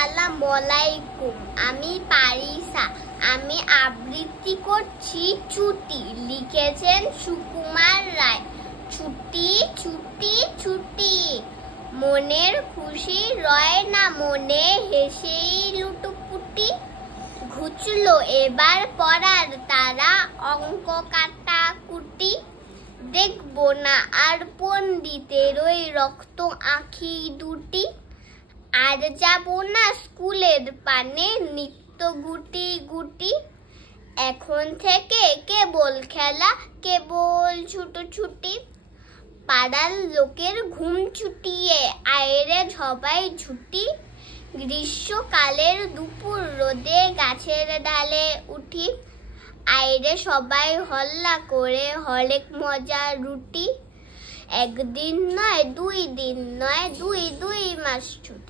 আসসালামু আলাইকুম। আমি পারিসা। আমি আবৃত্তি করছি ছুটি। লিখেছেন সুকুমার রায়। ছুটি ছুটি ছুটি, মনের খুশি রয় না মনে, হেসেই লুটোপুটি। ঘুচলো এবার পড়ার তারা, অঙ্ক কাটা কুটি। দেখবো না আর পণ্ডিতের ওই রক্ত আঁখি দুটি। আর যাবো না স্কুলের পানে, নিত্য গুটি গুটি। এখন থেকে কেবল খেলা, কেবল ছুটোছুটি। পাড়ার লোকের ঘুম ছুটিয়ে আয়রে সবাই ছুটি। গ্রীষ্মকালের দুপুর রোদে গাছের ডালে উঠি। আয়রে সবাই হল্লা করে হরেক মজার রুটি। একদিন নয় 2 দিন নয় 2 মাস ছুটি।